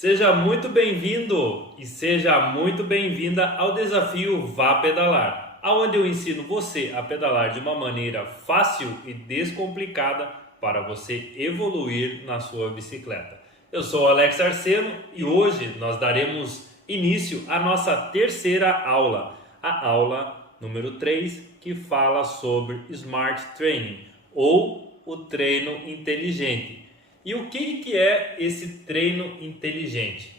Seja muito bem-vindo e seja muito bem-vinda ao desafio Vá Pedalar, onde eu ensino você a pedalar de uma maneira fácil e descomplicada para você evoluir na sua bicicleta. Eu sou o Alex Arceno e hoje nós daremos início à nossa terceira aula, a aula número 3, que fala sobre Smart Training ou o treino inteligente. E o que é esse treino inteligente?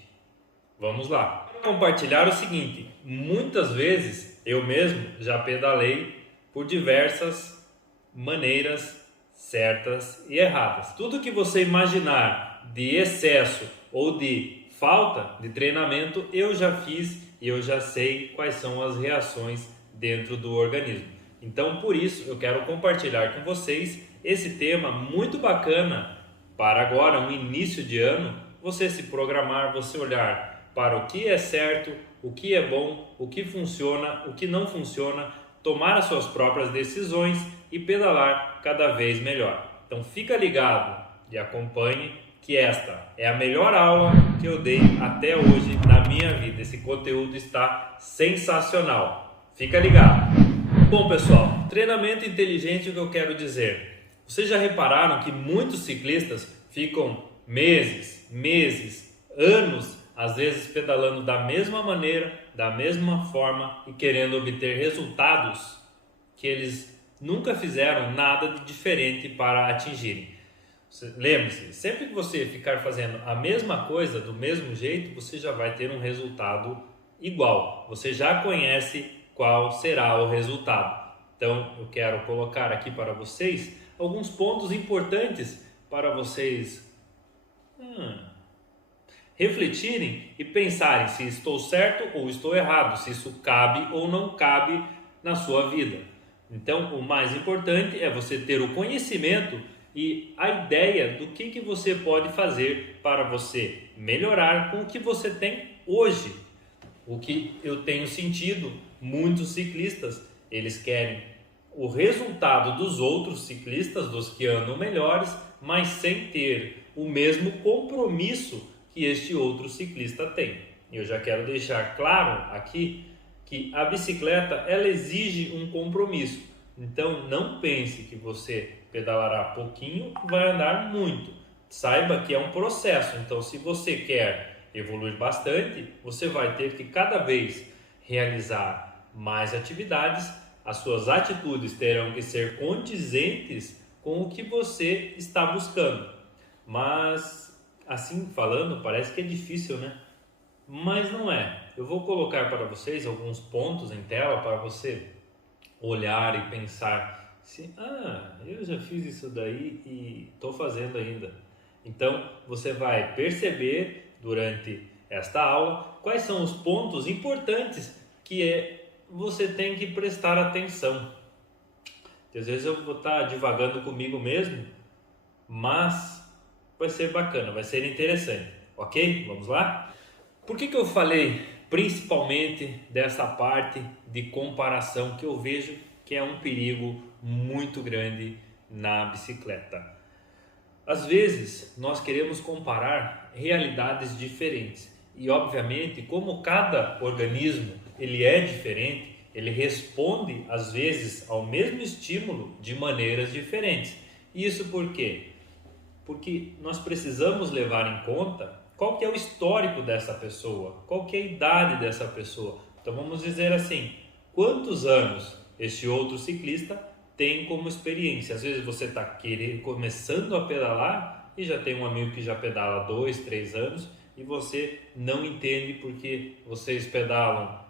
Vamos lá. Vou compartilhar o seguinte: muitas vezes eu mesmo já pedalei por diversas maneiras certas e erradas. Tudo que você imaginar de excesso ou de falta de treinamento, eu já fiz e eu já sei quais são as reações dentro do organismo. Então, por isso, eu quero compartilhar com vocês esse tema muito bacana para agora, um início de ano, você se programar, você olhar para o que é certo, o que é bom, o que funciona, o que não funciona, tomar as suas próprias decisões e pedalar cada vez melhor. Então fica ligado e acompanhe que esta é a melhor aula que eu dei até hoje na minha vida. Esse conteúdo está sensacional. Fica ligado. Bom, pessoal, treinamento inteligente, o que eu quero dizer? Vocês já repararam que muitos ciclistas ficam meses, anos, às vezes pedalando da mesma maneira, da mesma forma e querendo obter resultados que eles nunca fizeram nada de diferente para atingirem. Lembre-se, sempre que você ficar fazendo a mesma coisa do mesmo jeito, você já vai ter um resultado igual. Você já conhece qual será o resultado. Então, eu quero colocar aqui para vocês alguns pontos importantes para vocês refletirem e pensarem se estou certo ou estou errado, se isso cabe ou não cabe na sua vida. Então, o mais importante é você ter o conhecimento e a ideia do que você pode fazer para você melhorar com o que você tem hoje. O que eu tenho sentido, muitos ciclistas, eles querem o resultado dos outros ciclistas, dos que andam melhores, mas sem ter o mesmo compromisso que este outro ciclista tem. Eu já quero deixar claro aqui que a bicicleta ela exige um compromisso. Então não pense que você pedalará pouquinho e vai andar muito. Saiba que é um processo. Então se você quer evoluir bastante, você vai ter que cada vez realizar mais atividades. As suas atitudes terão que ser condizentes com o que você está buscando. Mas, assim falando, parece que é difícil, né? Mas não é. Eu vou colocar para vocês alguns pontos em tela para você olhar e pensar se, eu já fiz isso daí e estou fazendo ainda. Então, você vai perceber durante esta aula quais são os pontos importantes que você tem que prestar atenção. Às vezes eu vou estar divagando comigo mesmo, mas vai ser bacana, vai ser interessante, ok? Vamos lá? Por que eu falei principalmente dessa parte de comparação que eu vejo que é um perigo muito grande na bicicleta? Às vezes nós queremos comparar realidades diferentes e obviamente como cada organismo ele é diferente, ele responde às vezes ao mesmo estímulo de maneiras diferentes. Isso por quê? Porque nós precisamos levar em conta qual que é o histórico dessa pessoa, qual que é a idade dessa pessoa. Então vamos dizer assim, quantos anos este outro ciclista tem como experiência? Às vezes você está começando a pedalar e já tem um amigo que já pedala 2, 3 anos e você não entende porque vocês pedalam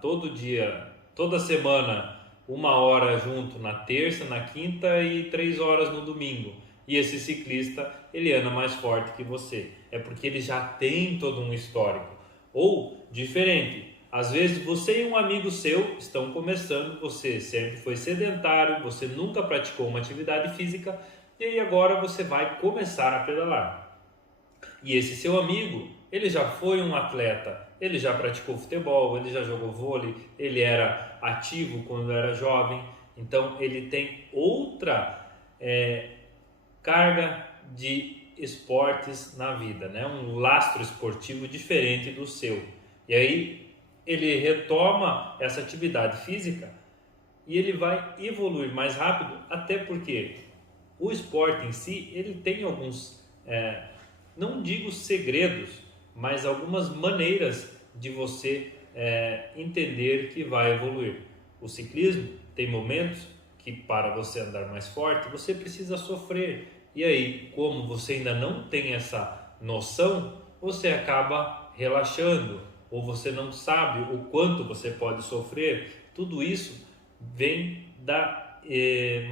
todo dia, toda semana, 1 hora junto na terça, na quinta e 3 horas no domingo. E esse ciclista, ele anda mais forte que você. É porque ele já tem todo um histórico. Ou, diferente, às vezes você e um amigo seu estão começando, você sempre foi sedentário, você nunca praticou uma atividade física e aí agora você vai começar a pedalar. E esse seu amigo, ele já foi um atleta, ele já praticou futebol, ele já jogou vôlei, ele era ativo quando era jovem, então ele tem outra carga de esportes na vida, né? Um lastro esportivo diferente do seu. E aí ele retoma essa atividade física e ele vai evoluir mais rápido, até porque o esporte em si, ele tem alguns, não digo segredos, mas algumas maneiras de você entender que vai evoluir. O ciclismo tem momentos que para você andar mais forte, você precisa sofrer. E aí, como você ainda não tem essa noção, você acaba relaxando, ou você não sabe o quanto você pode sofrer. Tudo isso vem da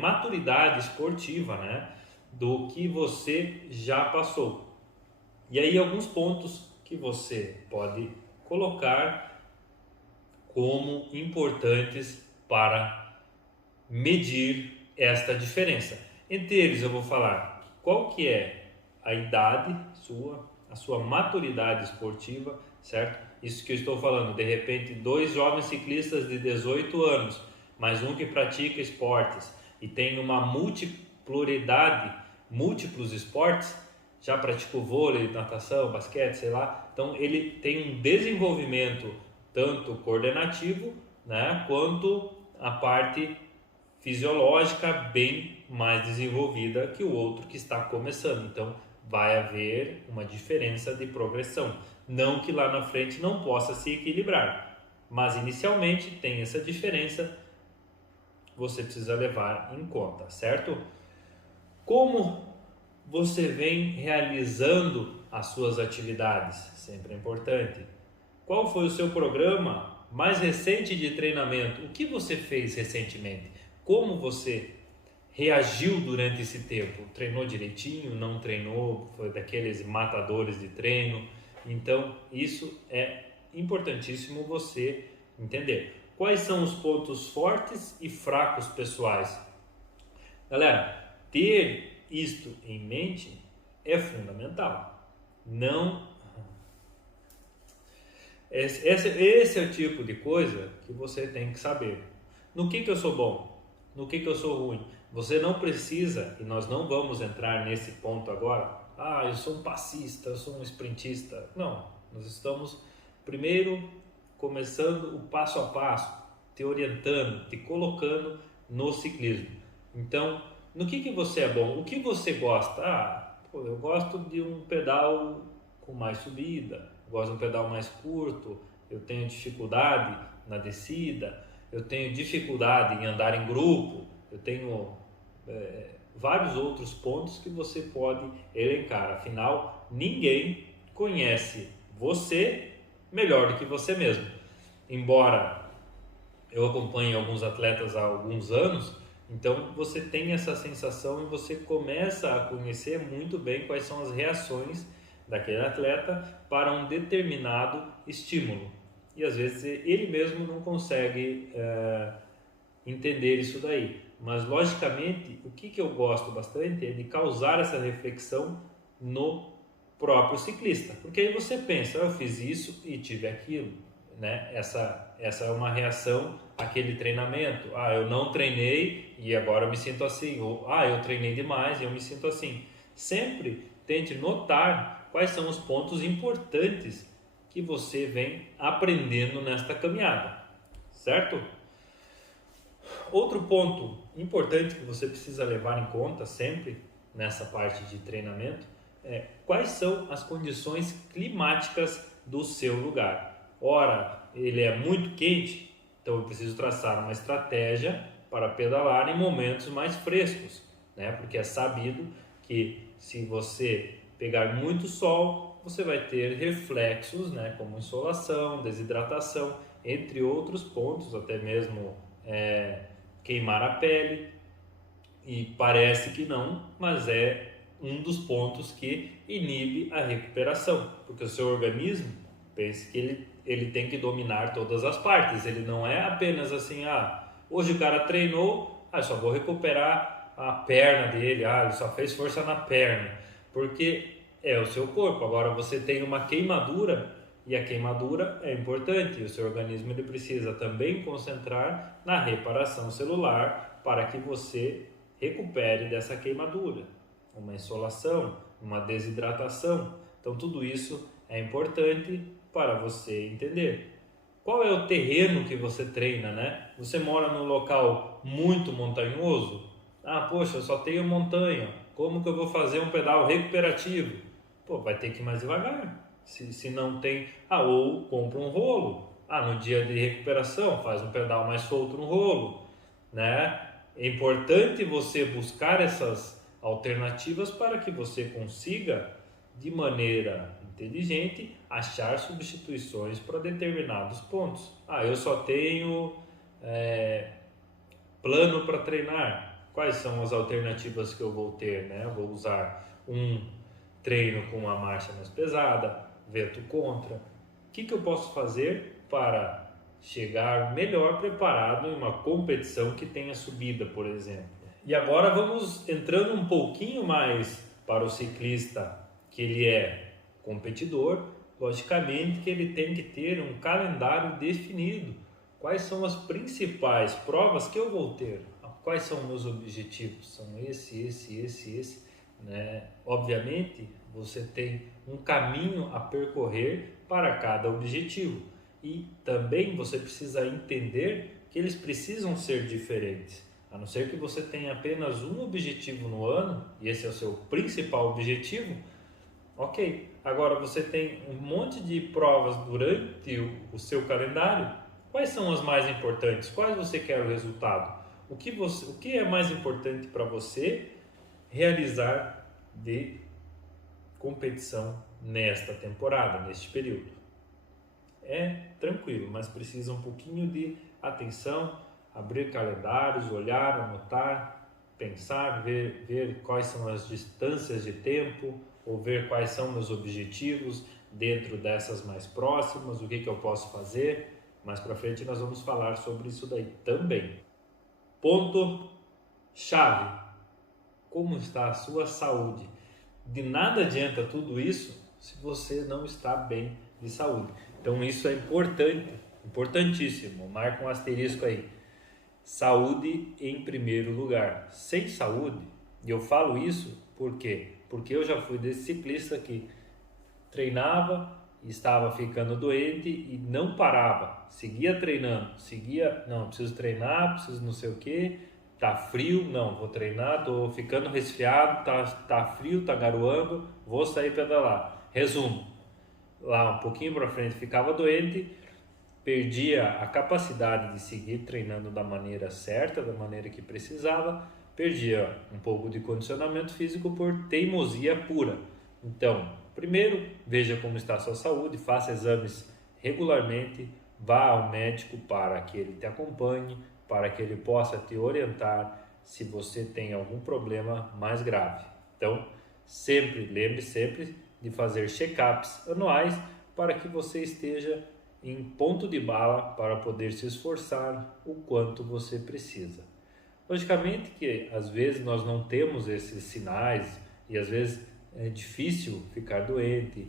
maturidade esportiva, né? Do que você já passou. E aí alguns pontos que você pode colocar como importantes para medir esta diferença. Entre eles eu vou falar qual que é a idade sua, a sua maturidade esportiva, certo? Isso que eu estou falando, de repente 2 jovens ciclistas de 18 anos, mais um que pratica esportes e tem uma multipluralidade, múltiplos esportes, já praticou vôlei, natação, basquete, sei lá, então ele tem um desenvolvimento tanto coordenativo, né, quanto a parte fisiológica bem mais desenvolvida que o outro que está começando. Então vai haver uma diferença de progressão. Não que lá na frente não possa se equilibrar, mas inicialmente tem essa diferença, você precisa levar em conta, certo? Como você vem realizando as suas atividades? Sempre é importante. Qual foi o seu programa mais recente de treinamento? O que você fez recentemente? Como você reagiu durante esse tempo? Treinou direitinho? Não treinou? Foi daqueles matadores de treino? Então, isso é importantíssimo você entender. Quais são os pontos fortes e fracos pessoais? Galera, ter isto em mente é fundamental. Não... Esse é o tipo de coisa que você tem que saber. No que eu sou bom? No que eu sou ruim? Você não precisa, e nós não vamos entrar nesse ponto agora, eu sou um passista, eu sou um sprintista. Não, nós estamos primeiro começando o passo a passo, te orientando, te colocando no ciclismo. Então, no que você é bom? O que você gosta? Eu gosto de um pedal com mais subida, eu gosto de um pedal mais curto, eu tenho dificuldade na descida, eu tenho dificuldade em andar em grupo, eu tenho vários outros pontos que você pode elencar. Afinal, ninguém conhece você melhor do que você mesmo. Embora eu acompanhe alguns atletas há alguns anos, então você tem essa sensação e você começa a conhecer muito bem quais são as reações daquele atleta para um determinado estímulo. E às vezes ele mesmo não consegue entender isso daí. Mas logicamente, o que eu gosto bastante é de causar essa reflexão no próprio ciclista. Porque aí você pensa, eu fiz isso e tive aquilo, né? Essa é uma reação àquele treinamento. Eu não treinei e agora eu me sinto assim. Ou, eu treinei demais e eu me sinto assim. Sempre tente notar quais são os pontos importantes que você vem aprendendo nesta caminhada, certo? Outro ponto importante que você precisa levar em conta sempre nessa parte de treinamento é quais são as condições climáticas do seu lugar. Ora, ele é muito quente, então eu preciso traçar uma estratégia para pedalar em momentos mais frescos, né? Porque é sabido que se você pegar muito sol, você vai ter reflexos, né? Como insolação, desidratação, entre outros pontos, até mesmo queimar a pele. E parece que não, mas é um dos pontos que inibe a recuperação, porque o seu organismo pensa que ele tem que dominar todas as partes. Ele não é apenas assim, hoje o cara treinou, só vou recuperar a perna dele, ele só fez força na perna, porque é o seu corpo. Agora você tem uma queimadura, e a queimadura é importante, e o seu organismo ele precisa também concentrar na reparação celular para que você recupere dessa queimadura. Uma insolação, uma desidratação. Então tudo isso é importante para você entender. Qual é o terreno que você treina, né? Você mora num local muito montanhoso? Ah, poxa, eu só tenho montanha. Como que eu vou fazer um pedal recuperativo? Pô, vai ter que ir mais devagar. Se não tem... Ah, ou compra um rolo. Ah, no dia de recuperação, faz um pedal mais solto no rolo, né? É importante você buscar essas alternativas para que você consiga, de maneira inteligente, achar substituições para determinados pontos. Ah, eu só tenho plano para treinar. Quais são as alternativas que eu vou ter, né? Eu vou usar um treino com uma marcha mais pesada, vento contra. O que eu posso fazer para chegar melhor preparado em uma competição que tenha subida, por exemplo? E agora vamos entrando um pouquinho mais para o ciclista que ele é competidor. Logicamente que ele tem que ter um calendário definido. Quais são as principais provas que eu vou ter? Quais são meus objetivos? São esse, né? Obviamente, você tem um caminho a percorrer para cada objetivo. E também você precisa entender que eles precisam ser diferentes. A não ser que você tenha apenas um objetivo no ano, e esse é o seu principal objetivo, ok. Agora você tem um monte de provas durante o seu calendário. Quais são as mais importantes? Quais você quer o resultado? O que é mais importante para você realizar de competição nesta temporada, neste período? É tranquilo, mas precisa um pouquinho de atenção, abrir calendários, olhar, anotar, pensar, ver quais são as distâncias de tempo, ou ver quais são meus objetivos dentro dessas mais próximas, o que eu posso fazer. Mais para frente nós vamos falar sobre isso daí também. Ponto chave: como está a sua saúde? De nada adianta tudo isso se você não está bem de saúde. Então isso é importante, importantíssimo. Marca um asterisco aí. Saúde em primeiro lugar. Sem saúde, e eu falo isso por quê? Porque eu já fui desse ciclista que treinava, estava ficando doente e não parava, seguia treinando, não, preciso treinar, preciso não sei o que, tá frio, não, vou treinar, tô ficando resfriado, tá frio, tá garoando, vou sair pedalar. Resumo, lá um pouquinho para frente ficava doente, perdia a capacidade de seguir treinando da maneira certa, da maneira que precisava, perdia um pouco de condicionamento físico por teimosia pura. Então, primeiro, veja como está a sua saúde, faça exames regularmente, vá ao médico para que ele te acompanhe, para que ele possa te orientar se você tem algum problema mais grave. Então, lembre sempre de fazer check-ups anuais para que você esteja em ponto de bala para poder se esforçar o quanto você precisa. Logicamente que às vezes nós não temos esses sinais e às vezes é difícil ficar doente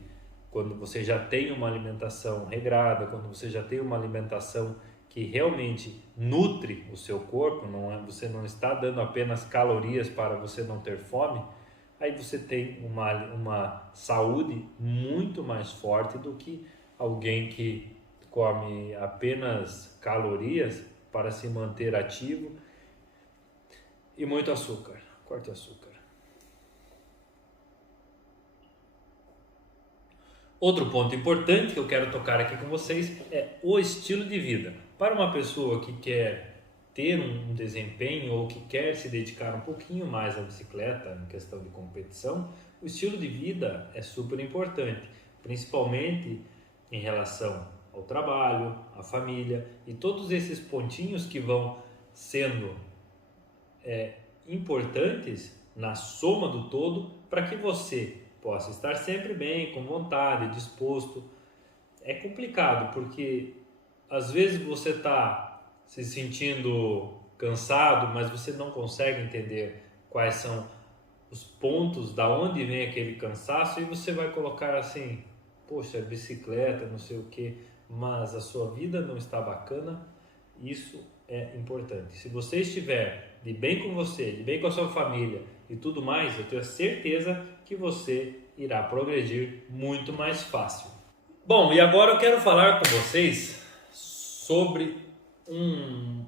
quando você já tem uma alimentação regrada, quando você já tem uma alimentação que realmente nutre o seu corpo, você não está dando apenas calorias para você não ter fome, aí você tem uma saúde muito mais forte do que alguém que come apenas calorias para se manter ativo e muito açúcar. Corte açúcar. Outro ponto importante que eu quero tocar aqui com vocês é o estilo de vida. Para uma pessoa que quer ter um desempenho ou que quer se dedicar um pouquinho mais à bicicleta em questão de competição, o estilo de vida é super importante, principalmente em relação ao trabalho, à família e todos esses pontinhos que vão sendo importantes na soma do todo para que você possa estar sempre bem, com vontade, disposto. É complicado porque às vezes você está se sentindo cansado, mas você não consegue entender quais são os pontos, da onde vem aquele cansaço, e você vai colocar assim, poxa, bicicleta, não sei o que, mas a sua vida não está bacana. Isso é importante. Se você estiver de bem com você, de bem com a sua família, e tudo mais, eu tenho certeza que você irá progredir muito mais fácil. Bom, e agora eu quero falar com vocês sobre um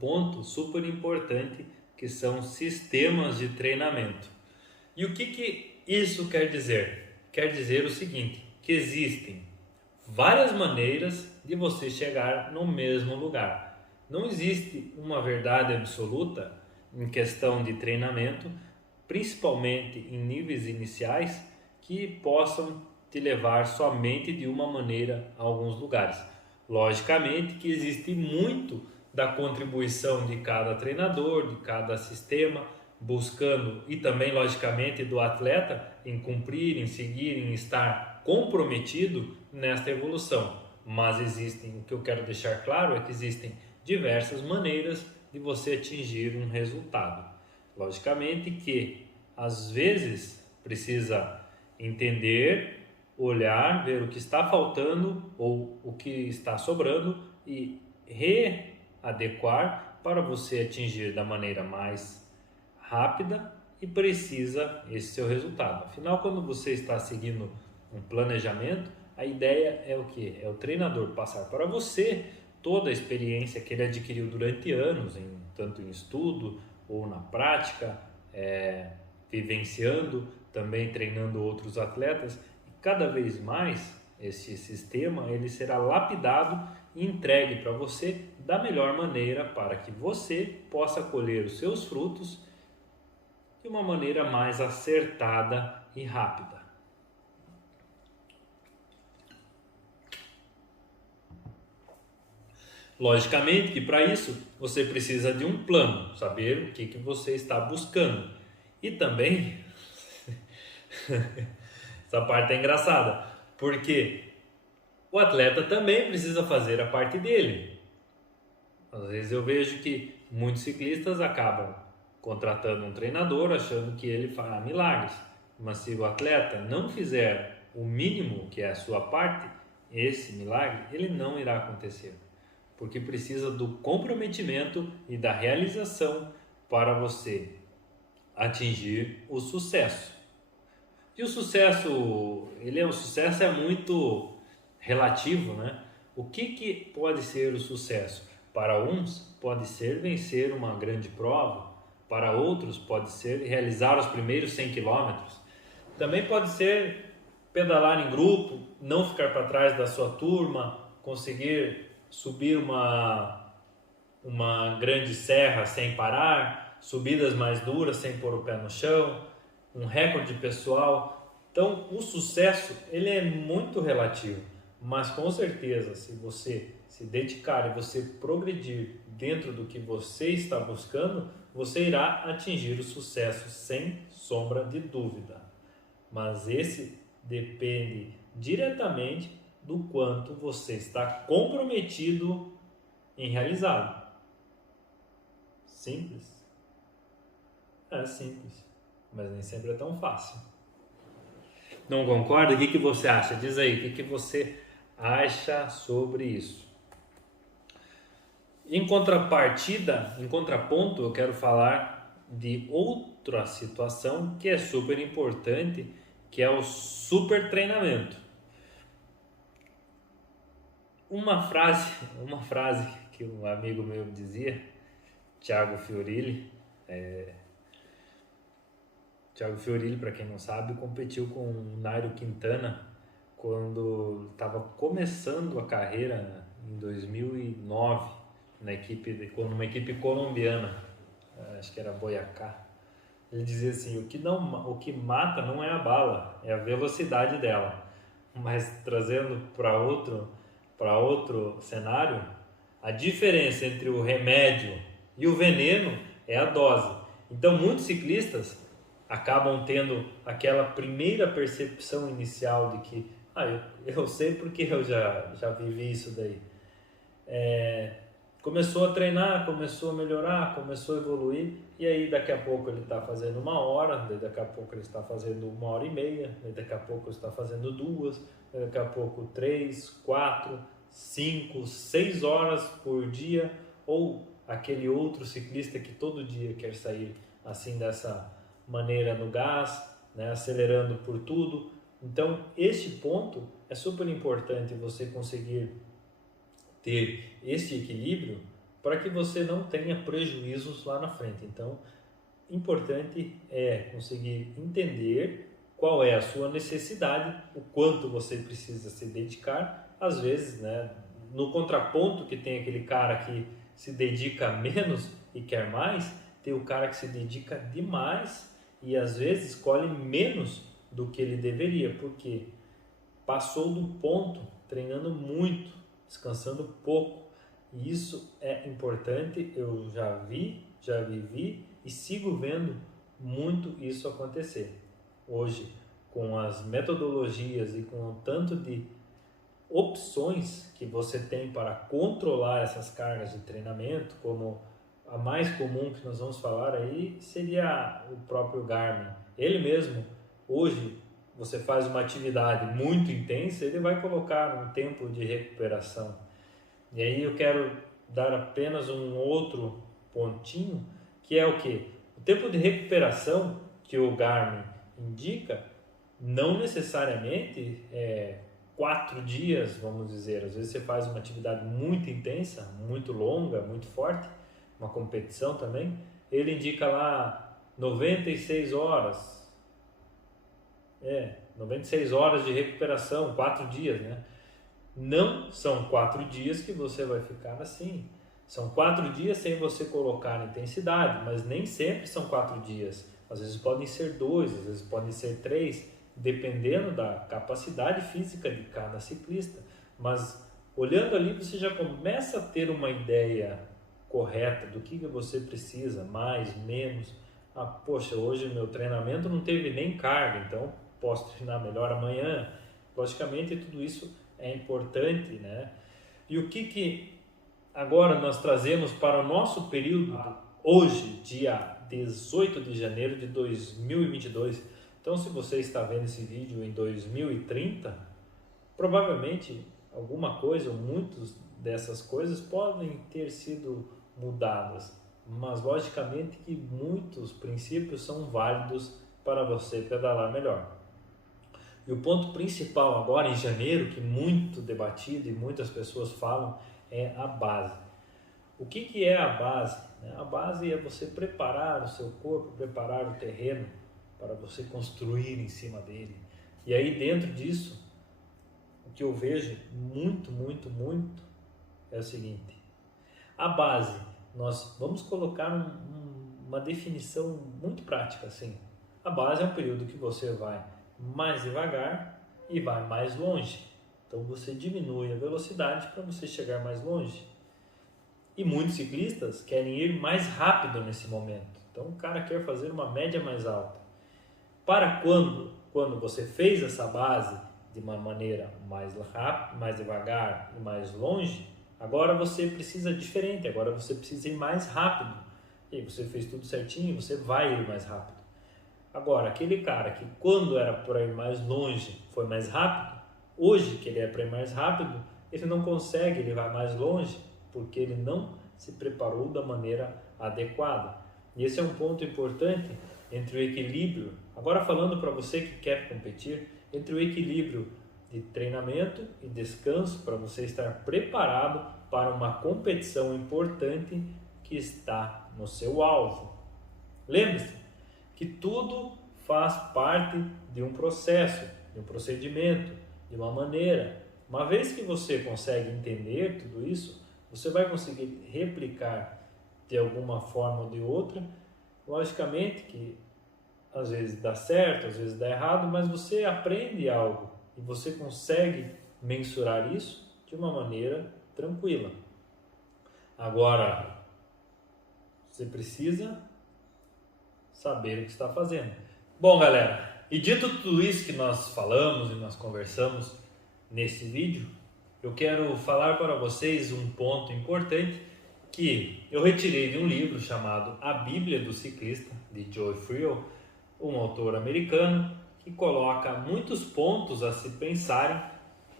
ponto super importante, que são sistemas de treinamento. E o que isso quer dizer? Quer dizer o seguinte, que existem várias maneiras de você chegar no mesmo lugar. Não existe uma verdade absoluta em questão de treinamento, principalmente em níveis iniciais, que possam te levar somente de uma maneira a alguns lugares. Logicamente que existe muito da contribuição de cada treinador, de cada sistema, buscando, e também logicamente do atleta, em cumprir, em seguir, em estar comprometido nesta evolução. Mas existem, o que eu quero deixar claro é que existem diversas maneiras de você atingir um resultado. Logicamente que às vezes precisa entender, olhar, ver o que está faltando ou o que está sobrando e readequar para você atingir da maneira mais rápida e precisa esse seu resultado. Afinal, quando você está seguindo um planejamento, a ideia é o que? É o treinador passar para você toda a experiência que ele adquiriu durante anos, tanto em estudo ou na prática, vivenciando, também treinando outros atletas. E cada vez mais esse sistema ele será lapidado e entregue para você da melhor maneira para que você possa colher os seus frutos de uma maneira mais acertada e rápida. Logicamente que para isso você precisa de um plano, saber o que você está buscando. E também, essa parte é engraçada, porque o atleta também precisa fazer a parte dele. Às vezes eu vejo que muitos ciclistas acabam contratando um treinador achando que ele fará milagres. Mas se o atleta não fizer o mínimo, que é a sua parte, esse milagre, ele não irá acontecer. Porque precisa do comprometimento e da realização para você atingir o sucesso. E o sucesso, o sucesso é muito relativo, né? O que pode ser o sucesso? Para uns pode ser vencer uma grande prova, para outros pode ser realizar os primeiros 100 quilômetros. Também pode ser pedalar em grupo, não ficar para trás da sua turma, conseguir subir uma grande serra sem parar, subidas mais duras sem pôr o pé no chão, um recorde pessoal. Então, o sucesso ele é muito relativo, mas com certeza, se você se dedicar e você progredir dentro do que você está buscando, você irá atingir o sucesso sem sombra de dúvida. Mas esse depende diretamente do quanto você está comprometido em realizá-lo. Simples? É simples, mas nem sempre é tão fácil. Não concorda? O que você acha? Diz aí, o que você acha sobre isso? Em contrapartida, em contraponto, eu quero falar de outra situação que é super importante, que é o super treinamento. Uma frase que um amigo meu dizia, Thiago Fiorilli, para quem não sabe, competiu com o Nairo Quintana quando estava começando a carreira em 2009 uma equipe colombiana, acho que era Boyacá. Ele dizia assim: o que mata não é a bala, é a velocidade dela. Mas trazendo para outro cenário, a diferença entre o remédio e o veneno é a dose. Então muitos ciclistas acabam tendo aquela primeira percepção inicial de que eu sei porque eu já vivi isso daí. Começou a treinar, começou a melhorar, começou a evoluir, e aí daqui a pouco ele está fazendo 1 hora, daqui a pouco ele está fazendo 1h30, daqui a pouco ele está fazendo 2, daqui a pouco 3, 4, 5, 6 horas por dia, ou aquele outro ciclista que todo dia quer sair assim maneira no gás, né, acelerando por tudo. Então, este ponto é super importante você conseguir ter esse equilíbrio para que você não tenha prejuízos lá na frente. Então, importante é conseguir entender qual é a sua necessidade, o quanto você precisa se dedicar. Às vezes, né, no contraponto que tem aquele cara que se dedica menos e quer mais, tem o cara que se dedica demais e às vezes escolhe menos do que ele deveria, porque passou do ponto, treinando muito, descansando pouco. E isso é importante, eu já vi, já vivi e sigo vendo muito isso acontecer. Hoje, com as metodologias e com o tanto de opções que você tem para controlar essas cargas de treinamento, como a mais comum que nós vamos falar aí seria o próprio Garmin. Ele mesmo, hoje, você faz uma atividade muito intensa, ele vai colocar um tempo de recuperação. E aí eu quero dar apenas um outro pontinho, que é o que? O tempo de recuperação que o Garmin indica não necessariamente é 4 dias, vamos dizer. Às vezes você faz uma atividade muito intensa, muito longa, muito forte, uma competição também, ele indica lá 96 horas. 96 horas de recuperação, 4 dias, né? Não são 4 dias que você vai ficar assim. São 4 dias sem você colocar intensidade, mas nem sempre são 4 dias. Às vezes podem ser 2, às vezes podem ser 3, dependendo da capacidade física de cada ciclista. Mas olhando ali, você já começa a ter uma ideia correta do que você precisa, mais, menos. Ah, poxa, hoje o meu treinamento não teve nem carga, então posso treinar melhor amanhã. Logicamente, tudo isso é importante, né? E o que agora nós trazemos para o nosso período, hoje, dia 18 de janeiro de 2022. Então, se você está vendo esse vídeo em 2030, provavelmente alguma coisa ou muitas dessas coisas podem ter sido mudadas, mas logicamente que muitos princípios são válidos para você pedalar melhor. E o ponto principal agora em janeiro, que muito debatido e muitas pessoas falam, é a base. O que é a base? A base é você preparar o seu corpo, preparar o terreno para você construir em cima dele. E aí dentro disso, o que eu vejo muito é o seguinte: a base, nós vamos colocar uma definição muito prática assim. A base é um período que você vai mais devagar e vai mais longe. Então você diminui a velocidade para você chegar mais longe. E muitos ciclistas querem ir mais rápido nesse momento. Então o cara quer fazer uma média mais alta. Para quando você fez essa base de uma maneira mais rápida, mais devagar e mais longe, agora você precisa diferente, agora você precisa ir mais rápido. E aí você fez tudo certinho, você vai ir mais rápido. Agora, aquele cara que quando era para ir mais longe foi mais rápido, hoje que ele é para ir mais rápido, ele não consegue, ele vai mais longe, porque ele não se preparou da maneira adequada. E esse é um ponto importante entre o equilíbrio, agora falando para você que quer competir, entre o equilíbrio de treinamento e descanso para você estar preparado para uma competição importante que está no seu alvo. Lembre-se que tudo faz parte de um processo, de um procedimento, de uma maneira. Uma vez que você consegue entender tudo isso, você vai conseguir replicar de alguma forma ou de outra. Logicamente que às vezes dá certo, às vezes dá errado, mas você aprende algo e você consegue mensurar isso de uma maneira tranquila. Agora, você precisa saber o que está fazendo. Bom, galera, e dito tudo isso que nós falamos e nós conversamos nesse vídeo, eu quero falar para vocês um ponto importante que eu retirei de um livro chamado A Bíblia do Ciclista, de Joe Friel, um autor americano que coloca muitos pontos a se pensarem,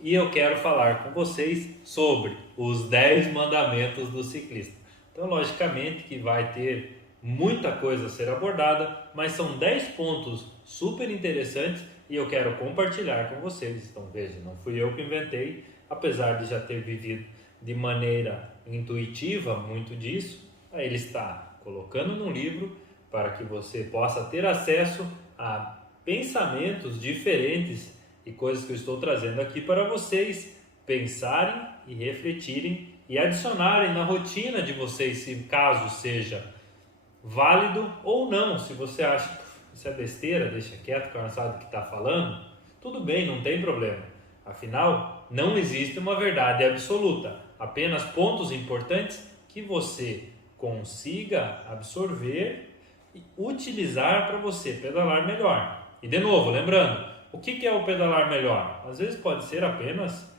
e eu quero falar com vocês sobre os 10 mandamentos do ciclista. Então, logicamente que vai ter muita coisa a ser abordada, mas são 10 pontos super interessantes e eu quero compartilhar com vocês. Então veja, não fui eu que inventei, apesar de já ter vivido de maneira intuitiva muito disso, aí ele está colocando num livro para que você possa ter acesso a pensamentos diferentes e coisas que eu estou trazendo aqui para vocês pensarem e refletirem e adicionarem na rotina de vocês, se caso seja válido ou não. Se você acha que isso é besteira, deixa quieto, que não sabe o que está falando, tudo bem, não tem problema. Afinal, não existe uma verdade absoluta, apenas pontos importantes que você consiga absorver e utilizar para você pedalar melhor. E de novo, lembrando, o que é o pedalar melhor? Às vezes pode ser apenas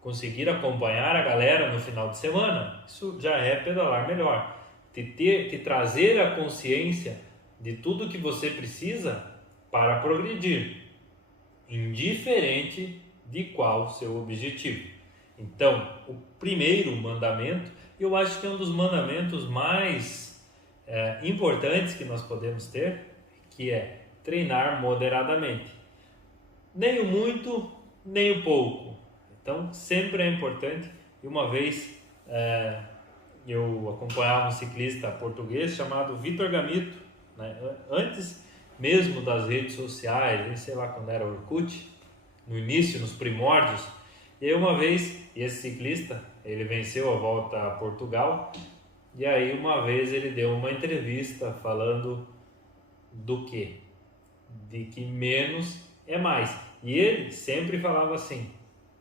conseguir acompanhar a galera no final de semana. Isso já é pedalar melhor. Te trazer a consciência de tudo que você precisa para progredir, indiferente de qual seu objetivo. Então, o primeiro mandamento, eu acho que é um dos mandamentos mais importantes que nós podemos ter, que é treinar moderadamente. Nem o muito, nem o pouco. Então, sempre é importante. E uma vez eu acompanhava um ciclista português chamado Vitor Gamito, né? Antes mesmo das redes sociais, nem sei lá quando era o Orkut, no início, nos primórdios. E aí uma vez, esse ciclista, ele venceu a volta a Portugal, e aí uma vez ele deu uma entrevista falando do quê? De que menos é mais. E ele sempre falava assim: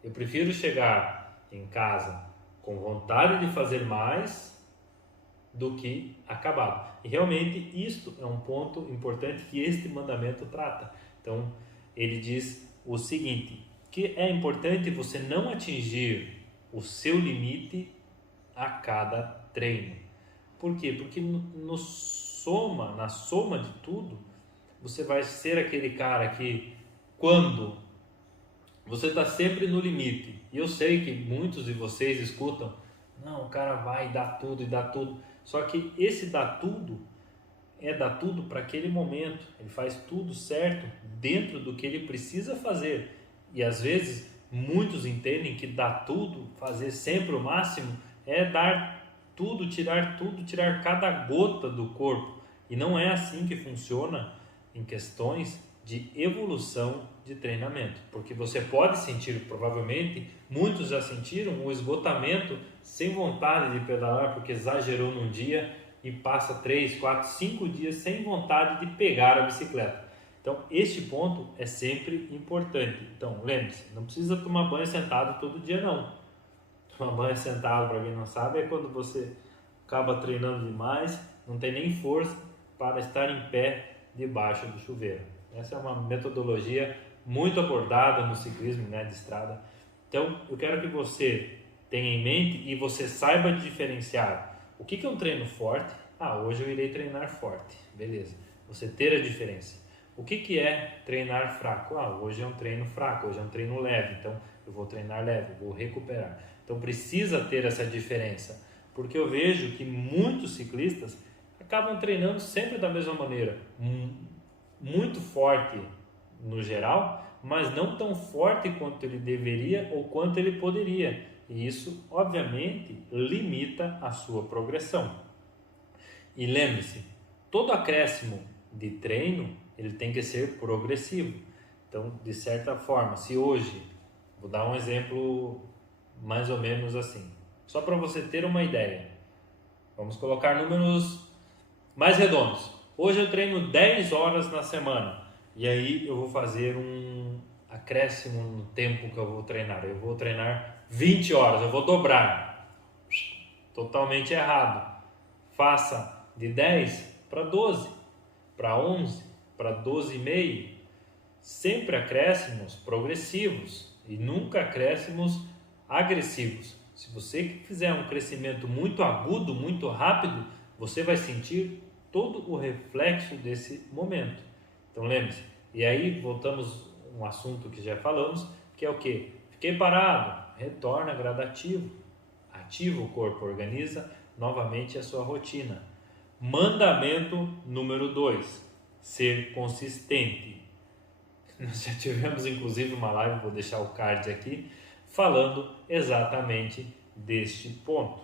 eu prefiro chegar em casa com vontade de fazer mais do que acabado. E realmente isto é um ponto importante que este mandamento trata. Então ele diz o seguinte, que é importante você não atingir o seu limite a cada treino. Por quê? Porque na soma de tudo, você vai ser aquele cara que, quando você está sempre no limite, e eu sei que muitos de vocês escutam, não, o cara vai dar tudo e dá tudo, só que esse dar tudo é dar tudo para aquele momento, ele faz tudo certo dentro do que ele precisa fazer, e às vezes muitos entendem que dar tudo, fazer sempre o máximo, é dar tudo, tirar cada gota do corpo, e não é assim que funciona em questões de evolução de treinamento, porque você pode sentir, provavelmente muitos já sentiram o esgotamento sem vontade de pedalar porque exagerou num dia e passa 3, 4, 5 dias sem vontade de pegar a bicicleta. Então este ponto é sempre importante. Então lembre-se, não precisa tomar banho sentado todo dia não. Tomar banho sentado, para quem não sabe, é quando você acaba treinando demais, não tem nem força para estar em pé debaixo do chuveiro. Essa é uma metodologia muito abordada no ciclismo, né, de estrada. Então, eu quero que você tenha em mente e você saiba diferenciar o que é um treino forte. Hoje eu irei treinar forte, beleza. Você ter a diferença. O que é treinar fraco? Hoje é um treino fraco, hoje é um treino leve, então eu vou treinar leve, vou recuperar. Então precisa ter essa diferença, porque eu vejo que muitos ciclistas acabam treinando sempre da mesma maneira, muito forte no geral, mas não tão forte quanto ele deveria ou quanto ele poderia. E isso, obviamente, limita a sua progressão. E lembre-se, todo acréscimo de treino, ele tem que ser progressivo. Então, de certa forma, se hoje, vou dar um exemplo mais ou menos assim, só para você ter uma ideia, vamos colocar números mais redondos. Hoje eu treino 10 horas na semana, e aí eu vou fazer um acréscimo no tempo que eu vou treinar. Eu vou treinar 20 horas, eu vou dobrar. Totalmente errado. Faça de 10 para 12, para 11, para 12,5. Sempre acréscimos progressivos e nunca acréscimos agressivos. Se você fizer um crescimento muito agudo, muito rápido, você vai sentir todo o reflexo desse momento. Então lembre-se, e aí voltamos a um assunto que já falamos, que é o que? Fiquei parado, retorna gradativo, ativa o corpo, organiza novamente a sua rotina. Mandamento número 2, ser consistente. Nós já tivemos inclusive uma live, vou deixar o card aqui, falando exatamente deste ponto.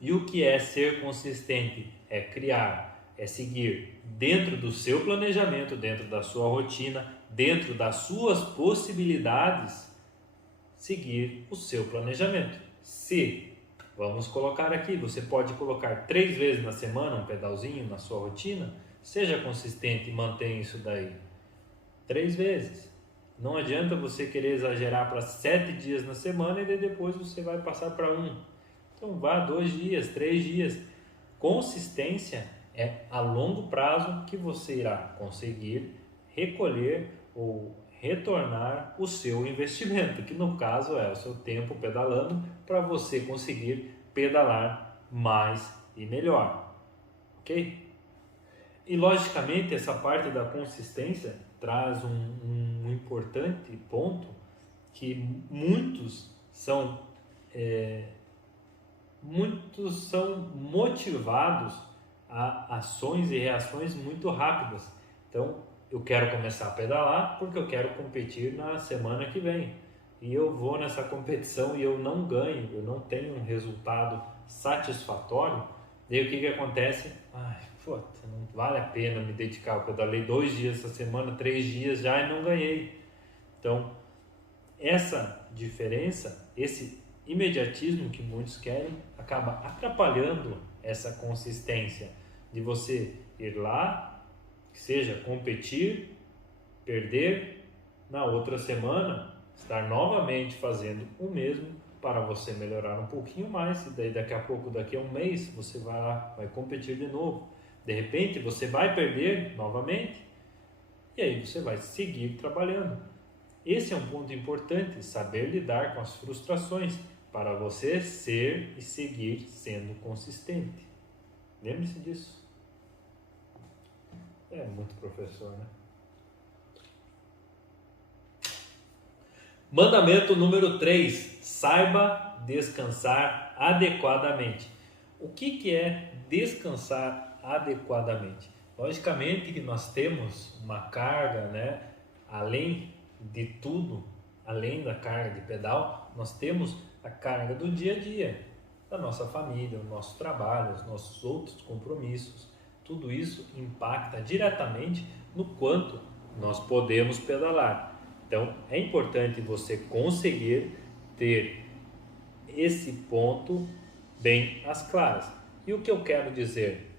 E o que é ser consistente? É criar, é seguir dentro do seu planejamento, dentro da sua rotina, dentro das suas possibilidades, seguir o seu planejamento. Se, vamos colocar aqui, você pode colocar 3 vezes na semana um pedalzinho na sua rotina, seja consistente e mantenha isso daí. 3 vezes. Não adianta você querer exagerar para 7 dias na semana e depois você vai passar para 1. Então vá 2 dias, 3 dias. Consistência é a longo prazo que você irá conseguir recolher ou retornar o seu investimento, que no caso é o seu tempo pedalando, para você conseguir pedalar mais e melhor. Ok? E logicamente essa parte da consistência traz um importante ponto que muitos são motivados a ações e reações muito rápidas. Então eu quero começar a pedalar porque eu quero competir na semana que vem. E eu vou nessa competição e eu não ganho, eu não tenho um resultado satisfatório. Daí o que acontece? Não vale a pena me dedicar. Eu pedalei 2 dias essa semana, 3 dias já e não ganhei. Então, essa diferença, esse imediatismo que muitos querem, acaba atrapalhando essa consistência de você ir lá, que seja competir, perder, na outra semana estar novamente fazendo o mesmo para você melhorar um pouquinho mais, e daí daqui a pouco, daqui a um mês, você vai competir de novo. De repente você vai perder novamente e aí você vai seguir trabalhando. Esse é um ponto importante, saber lidar com as frustrações para você ser e seguir sendo consistente. Lembre-se disso. É muito professor, né? Mandamento número 3, saiba descansar adequadamente. O que é descansar adequadamente? Logicamente que nós temos uma carga, né? Além de tudo, além da carga de pedal, nós temos a carga do dia a dia, da nossa família, o nosso trabalho, os nossos outros compromissos. Tudo isso impacta diretamente no quanto nós podemos pedalar. Então, é importante você conseguir ter esse ponto bem às claras. E o que eu quero dizer?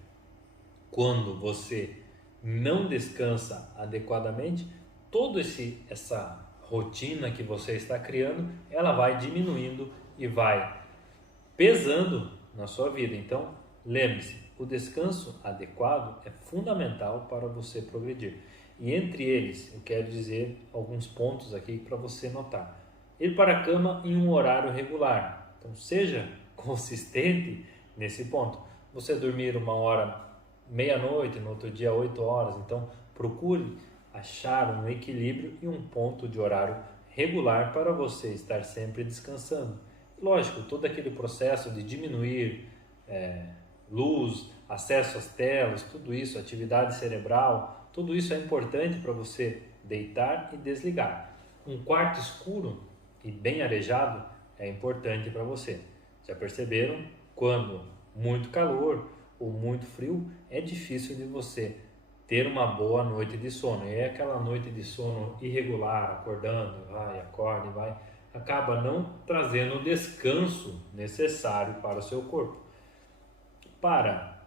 Quando você não descansa adequadamente, toda essa rotina que você está criando, ela vai diminuindo e vai pesando na sua vida. Então, lembre-se, o descanso adequado é fundamental para você progredir. E entre eles, eu quero dizer alguns pontos aqui para você notar. Ir para a cama em um horário regular. Então, seja consistente nesse ponto. Você dormir 1h, meia-noite, no outro dia 8 horas. Então, procure achar um equilíbrio e um ponto de horário regular para você estar sempre descansando. Lógico, todo aquele processo de diminuir luz, acesso às telas, tudo isso, atividade cerebral, tudo isso é importante para você deitar e desligar. Um quarto escuro e bem arejado é importante para você. Já perceberam? Quando muito calor ou muito frio, é difícil de você ter uma boa noite de sono. E é aquela noite de sono irregular, acordando, acorda e vai, acaba não trazendo o descanso necessário para o seu corpo. Para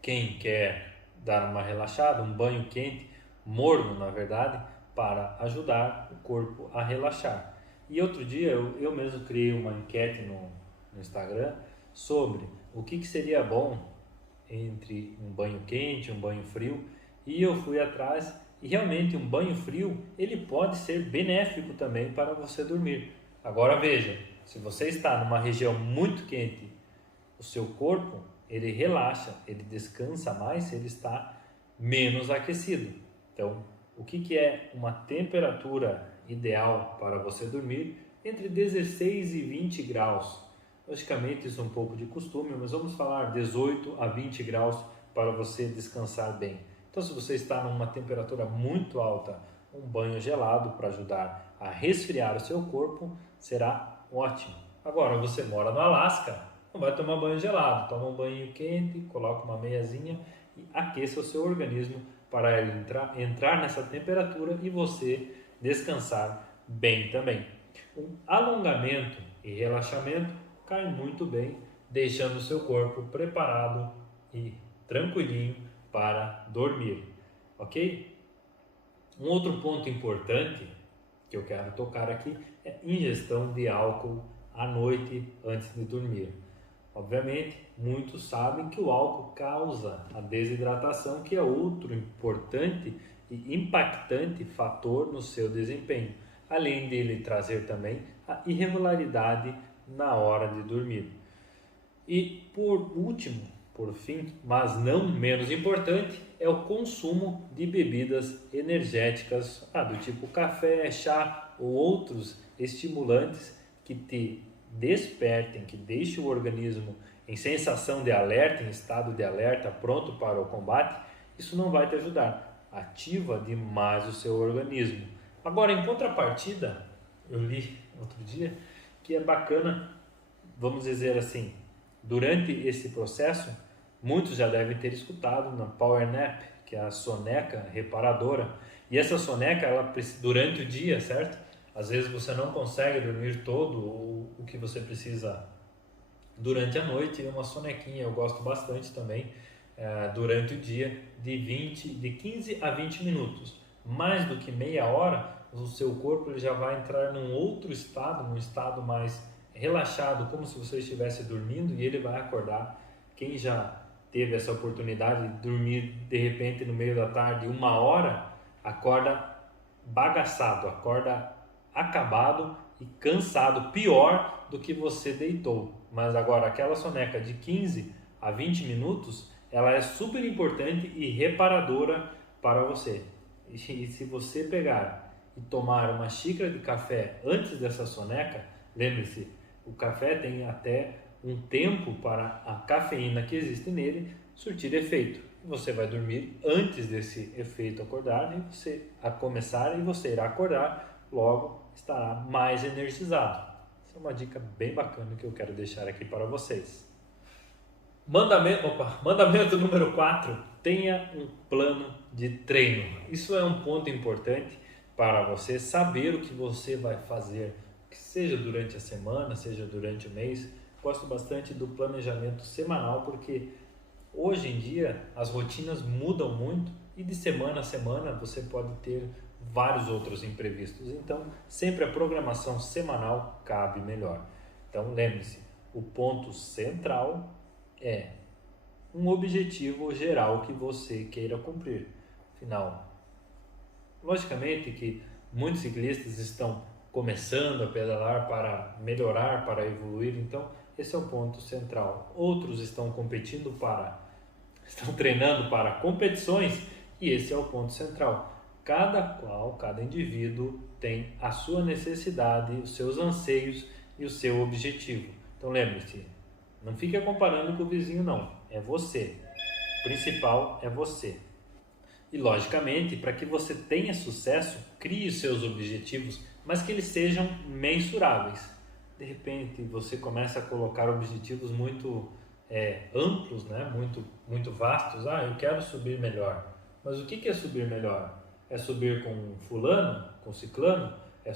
quem quer dar uma relaxada, um banho quente, morno na verdade, para ajudar o corpo a relaxar. E outro dia eu mesmo criei uma enquete no Instagram sobre o que seria bom entre um banho quente e um banho frio, e eu fui atrás e realmente um banho frio ele pode ser benéfico também para você dormir. Agora veja, se você está numa região muito quente, o seu corpo ele relaxa, ele descansa mais se ele está menos aquecido. Então, o que é uma temperatura ideal para você dormir? Entre 16 e 20 graus. Logicamente isso é um pouco de costume, mas vamos falar 18 a 20 graus para você descansar bem. Então, se você está numa temperatura muito alta, um banho gelado para ajudar a resfriar o seu corpo será ótimo. Agora, você mora no Alasca, não vai tomar banho gelado, toma um banho quente, coloca uma meiazinha e aqueça o seu organismo para ele entrar nessa temperatura e você descansar bem também. Um alongamento e relaxamento cai muito bem, deixando o seu corpo preparado e tranquilinho para dormir, ok? Um outro ponto importante que eu quero tocar aqui é ingestão de álcool à noite antes de dormir. Obviamente, muitos sabem que o álcool causa a desidratação, que é outro importante e impactante fator no seu desempenho, além dele trazer também a irregularidade na hora de dormir. E por último, por fim, mas não menos importante, é o consumo de bebidas energéticas, do tipo café, chá ou outros estimulantes que te despertem, que deixem o organismo em sensação de alerta, em estado de alerta, pronto para o combate. Isso não vai te ajudar, ativa demais o seu organismo. Agora, em contrapartida, eu li outro dia que é bacana, vamos dizer assim, durante esse processo, muitos já devem ter escutado na Power Nap, que é a soneca reparadora. E essa soneca, ela durante o dia, certo? Às vezes você não consegue dormir todo o que você precisa durante a noite, e uma sonequinha eu gosto bastante também, durante o dia, de 15 a 20 minutos. Mais do que meia hora, o seu corpo ele já vai entrar num outro estado, num estado mais relaxado, como se você estivesse dormindo, e ele vai acordar. Quem já teve essa oportunidade de dormir de repente no meio da tarde, 1 hora, acorda bagaçado, acorda acabado e cansado, pior do que você deitou. Mas agora aquela soneca de 15 a 20 minutos, ela é super importante e reparadora para você. E se você pegar e tomar uma xícara de café antes dessa soneca, lembre-se, o café tem até um tempo para a cafeína que existe nele surtir efeito. Você vai dormir antes desse efeito acordar e você irá acordar, logo estará mais energizado. Essa é uma dica bem bacana que eu quero deixar aqui para vocês. Mandamento número 4, tenha um plano de treino. Isso é um ponto importante para você saber o que você vai fazer, que seja durante a semana, seja durante o mês. Gosto bastante do planejamento semanal, porque hoje em dia as rotinas mudam muito e de semana a semana você pode ter vários outros imprevistos. Então, sempre a programação semanal cabe melhor. Então, lembre-se, o ponto central é um objetivo geral que você queira cumprir. Afinal, logicamente que muitos ciclistas estão começando a pedalar para melhorar, para evoluir, então esse é o ponto central. Outros estão treinando para competições e esse é o ponto central. Cada indivíduo tem a sua necessidade, os seus anseios e o seu objetivo. Então lembre-se, não fique comparando com o vizinho não, é você. O principal é você. E logicamente, para que você tenha sucesso, crie os seus objetivos, mas que eles sejam mensuráveis. De repente você começa a colocar objetivos muito amplos, né? muito vastos. Eu quero subir melhor. Mas o que é subir melhor? É subir com fulano, com ciclano? É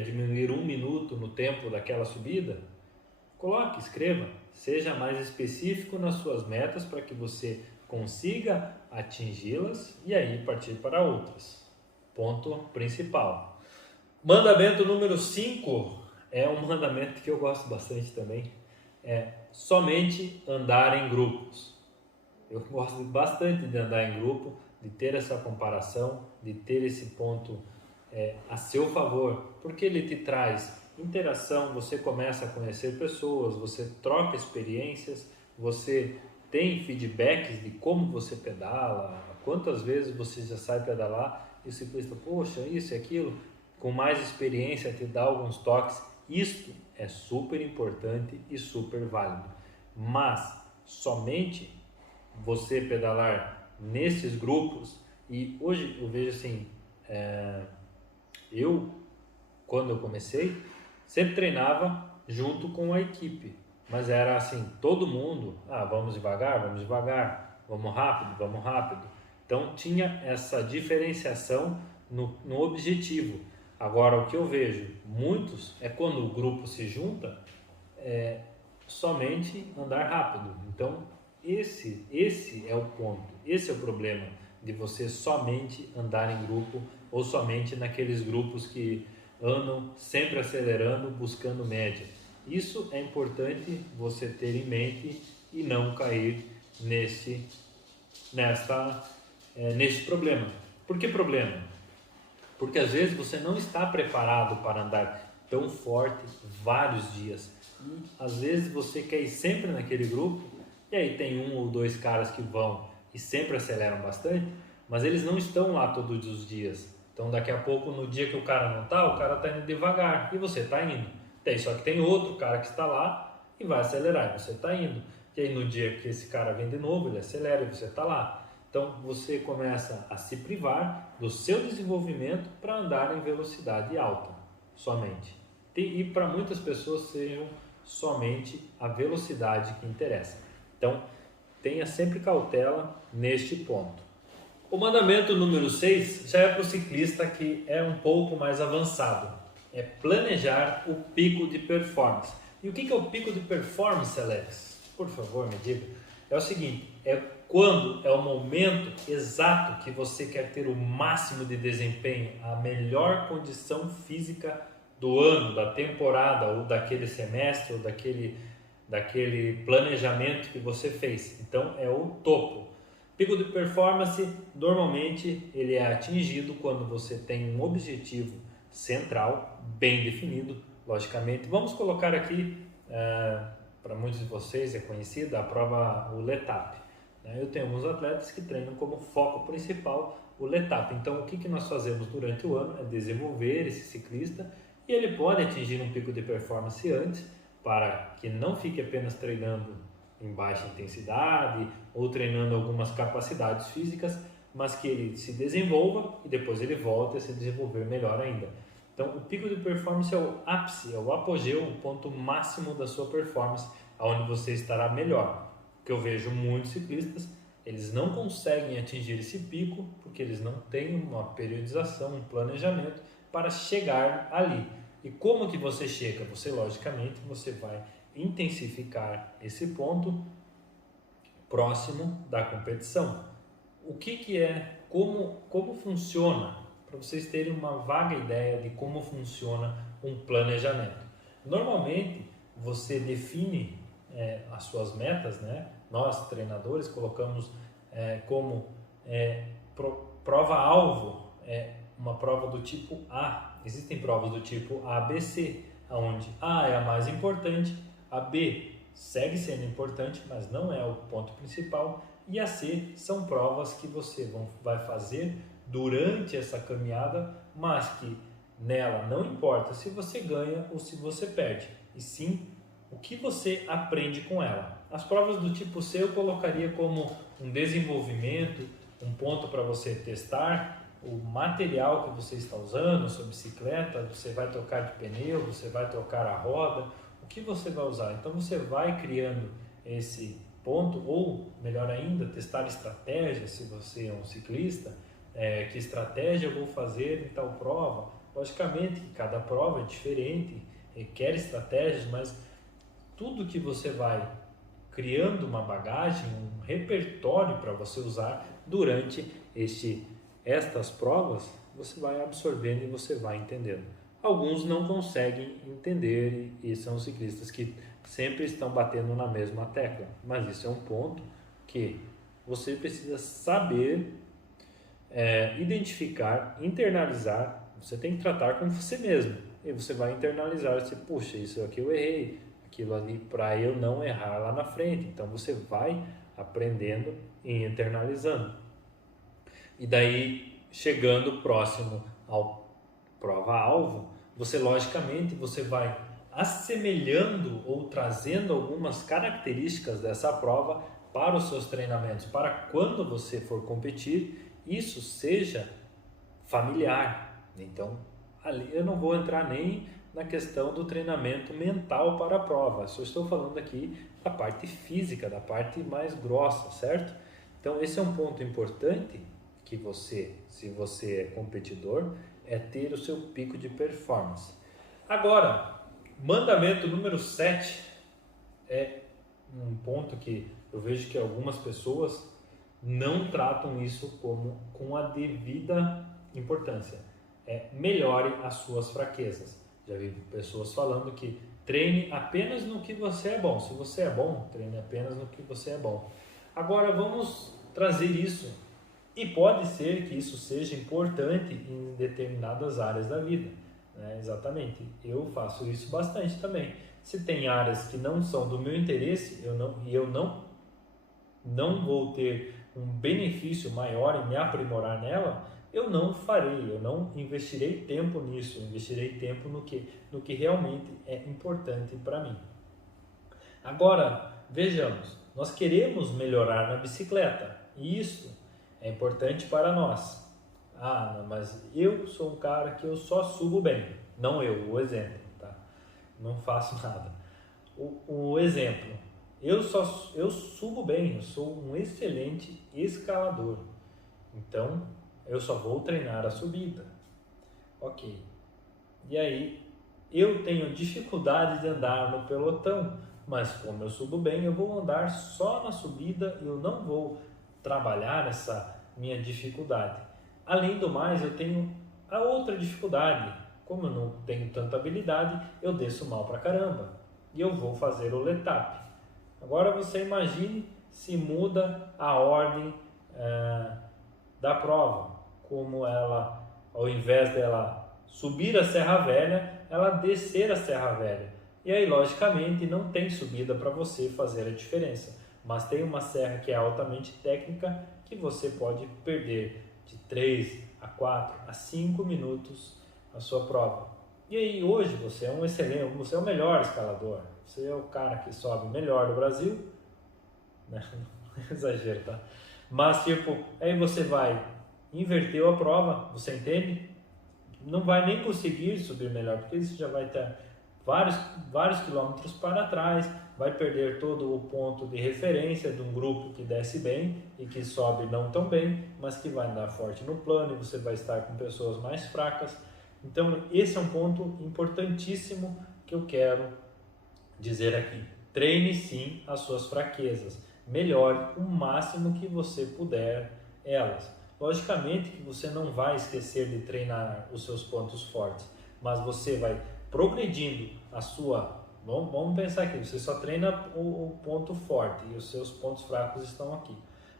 diminuir 1 minuto no tempo daquela subida? Coloque, escreva, seja mais específico nas suas metas para que você consiga atingi-las e aí partir para outras. Ponto principal. Mandamento número 5 é um mandamento que eu gosto bastante também. É somente andar em grupos. Eu gosto bastante de andar em grupo, de ter essa comparação, de ter esse ponto a seu favor, porque ele te traz interação, você começa a conhecer pessoas, você troca experiências, você tem feedbacks de como você pedala, quantas vezes você já sai pedalar e o ciclista, poxa, isso e aquilo, com mais experiência te dá alguns toques Isto é super importante e super válido, mas somente você pedalar nesses grupos. E hoje eu vejo assim, eu, quando eu comecei, sempre treinava junto com a equipe, mas era assim, todo mundo, vamos devagar, vamos rápido. Então tinha essa diferenciação no objetivo. Agora, o que eu vejo muitos é quando o grupo se junta, somente andar rápido. Então esse é o ponto, esse é o problema de você somente andar em grupo ou somente naqueles grupos que andam sempre acelerando, buscando média. Isso é importante você ter em mente e não cair nesse problema. Por que problema? Porque às vezes você não está preparado para andar tão forte vários dias. E às vezes você quer ir sempre naquele grupo, e aí tem um ou dois caras que vão e sempre aceleram bastante, mas eles não estão lá todos os dias. Então daqui a pouco, no dia que o cara não está, o cara está indo devagar e você está indo. Só que tem outro cara que está lá e vai acelerar e você está indo. E aí no dia que esse cara vem de novo, ele acelera e você está lá. Então você começa a se privar do seu desenvolvimento para andar em velocidade alta somente. E para muitas pessoas sejam somente a velocidade que interessa. Então tenha sempre cautela neste ponto. O mandamento número 6 já é para o ciclista que é um pouco mais avançado. É planejar o pico de performance. E o que é o pico de performance, Alex? Por favor, me diga. É o seguinte, é quando é o momento exato que você quer ter o máximo de desempenho, a melhor condição física do ano, da temporada, ou daquele semestre, ou daquele planejamento que você fez. Então é o topo. Pico de performance, normalmente ele é atingido quando você tem um objetivo central, bem definido, logicamente. Vamos colocar aqui, para muitos de vocês é conhecida a prova, o Letap. Eu tenho alguns atletas que treinam como foco principal o Letap. Então o que nós fazemos durante o ano é desenvolver esse ciclista, e ele pode atingir um pico de performance antes, para que não fique apenas treinando em baixa intensidade ou treinando algumas capacidades físicas, mas que ele se desenvolva e depois ele volte a se desenvolver melhor ainda. Então o pico de performance é o ápice, é o apogeu, o ponto máximo da sua performance, onde você estará melhor. Que eu vejo muitos ciclistas, eles não conseguem atingir esse pico porque eles não têm uma periodização, um planejamento para chegar ali. E como que você chega? Você, logicamente, você vai intensificar esse ponto próximo da competição. O que é, como funciona, para vocês terem uma vaga ideia de como funciona um planejamento. Normalmente, você define as suas metas, né? Nós, treinadores, colocamos como prova-alvo, uma prova do tipo A. Existem provas do tipo A, B, C, onde A é a mais importante, a B segue sendo importante, mas não é o ponto principal, e a C são provas que você vai fazer durante essa caminhada, mas que nela não importa se você ganha ou se você perde, e sim o que você aprende com ela. As provas do tipo C eu colocaria como um desenvolvimento, um ponto para você testar o material que você está usando, sua bicicleta, você vai trocar de pneu, você vai trocar a roda, o que você vai usar. Então você vai criando esse ponto, ou melhor ainda, testar estratégias, se você é um ciclista, que estratégia eu vou fazer em tal prova. Logicamente que cada prova é diferente, requer estratégias, mas tudo que você vai criando uma bagagem, um repertório para você usar durante estas provas, você vai absorvendo e você vai entendendo. Alguns não conseguem entender e são ciclistas que sempre estão batendo na mesma tecla, mas isso é um ponto que você precisa saber identificar, internalizar. Você tem que tratar com você mesmo e você vai internalizar, você, puxa, isso aqui eu errei, aquilo ali para eu não errar lá na frente. Então você vai aprendendo e internalizando. E daí, chegando próximo ao prova-alvo, você logicamente vai assemelhando ou trazendo algumas características dessa prova para os seus treinamentos, para quando você for competir, isso seja familiar. Então, ali eu não vou entrar nem na questão do treinamento mental para a prova, só estou falando aqui da parte física, da parte mais grossa, certo? Então, esse é um ponto importante que você, se você é competidor, é ter o seu pico de performance. Agora, mandamento número 7 é um ponto que eu vejo que algumas pessoas não tratam isso com a devida importância. Melhore as suas fraquezas. Já vi pessoas falando que treine apenas no que você é bom. Se você é bom, treine apenas no que você é bom. Agora vamos trazer isso, e pode ser que isso seja importante em determinadas áreas da vida, né? Exatamente, eu faço isso bastante também. Se tem áreas que não são do meu interesse, eu não vou ter um benefício maior em me aprimorar nela, eu não farei, eu não investirei tempo nisso, eu investirei tempo no que realmente é importante para mim. Agora, vejamos, nós queremos melhorar na bicicleta, e isso é importante para nós. Mas eu sou um cara que eu só subo bem, não eu, o exemplo, tá? Não faço nada. O exemplo, eu subo bem, eu sou um excelente escalador, então eu só vou treinar a subida. Ok. E aí, eu tenho dificuldade de andar no pelotão, mas como eu subo bem, eu vou andar só na subida e eu não vou trabalhar essa minha dificuldade. Além do mais, eu tenho a outra dificuldade. Como eu não tenho tanta habilidade, eu desço mal pra caramba e eu vou fazer o letap. Agora você imagine se muda a ordem da prova, como ela, ao invés dela subir a Serra Velha, ela descer a Serra Velha. E aí, logicamente, não tem subida para você fazer a diferença, mas tem uma serra que é altamente técnica que você pode perder de 3 a 4 a 5 minutos a sua prova. E aí, hoje você é um excelente, você é o melhor escalador, você é o cara que sobe melhor do Brasil, né? Não exagero, tá? Mas tipo, aí você vai, inverteu a prova, você entende? Não vai nem conseguir subir melhor, porque isso já vai ter vários quilômetros para trás, vai perder todo o ponto de referência de um grupo que desce bem e que sobe não tão bem, mas que vai andar forte no plano, e você vai estar com pessoas mais fracas. Então esse é um ponto importantíssimo que eu quero dizer aqui. Treine sim as suas fraquezas, melhore o máximo que você puder elas. Logicamente que você não vai esquecer de treinar os seus pontos fortes, mas você vai progredindo a sua... Vamos pensar aqui, você só treina o ponto forte e os seus pontos fracos estão aqui.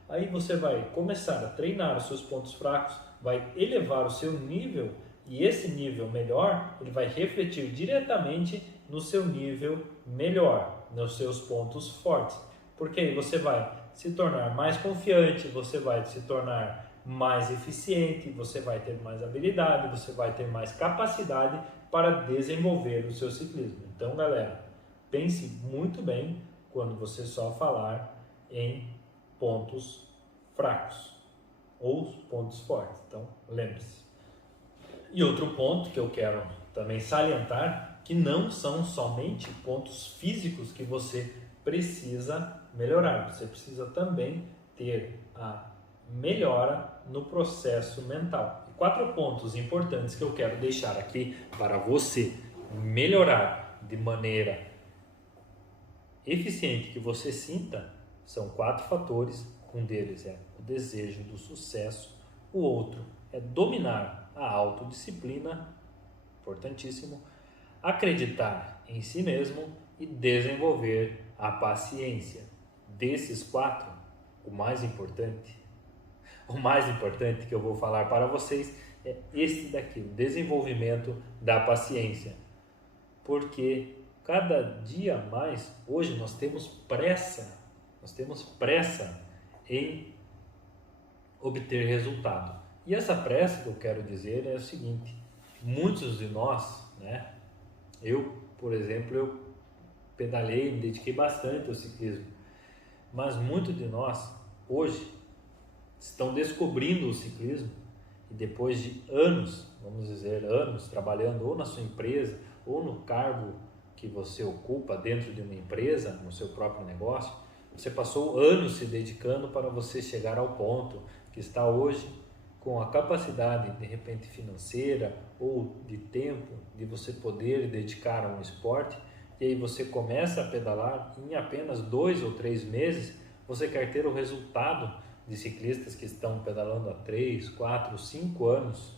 Aí você vai começar a treinar os seus pontos fracos, vai elevar o seu nível, e esse nível melhor, ele vai refletir diretamente no seu nível melhor, nos seus pontos fortes. Porque aí você vai se tornar mais confiante, você vai se tornar mais eficiente, você vai ter mais habilidade, você vai ter mais capacidade para desenvolver o seu ciclismo. Então, galera, pense muito bem quando você só falar em pontos fracos ou pontos fortes. Então, lembre-se. E outro ponto que eu quero também salientar, que não são somente pontos físicos que você precisa melhorar, você precisa também ter a melhora no processo mental. 4 pontos importantes que eu quero deixar aqui para você melhorar de maneira eficiente, que você sinta, são 4 fatores. Um deles é o desejo do sucesso, o outro é dominar a autodisciplina, importantíssimo, acreditar em si mesmo e desenvolver a paciência. Desses 4, o mais importante que eu vou falar para vocês é esse daqui, o desenvolvimento da paciência. Porque cada dia mais, hoje nós temos pressa em obter resultado. E essa pressa que eu quero dizer é o seguinte: muitos de nós, né, eu por exemplo, eu pedalei, me dediquei bastante ao ciclismo, mas muitos de nós hoje estão descobrindo o ciclismo e depois de anos, vamos dizer anos, trabalhando ou na sua empresa ou no cargo que você ocupa dentro de uma empresa, no seu próprio negócio, você passou anos se dedicando para você chegar ao ponto que está hoje, com a capacidade de repente financeira ou de tempo de você poder dedicar a um esporte, e aí você começa a pedalar e em apenas 2 ou 3 meses você quer ter o resultado de ciclistas que estão pedalando há 3, 4, 5 anos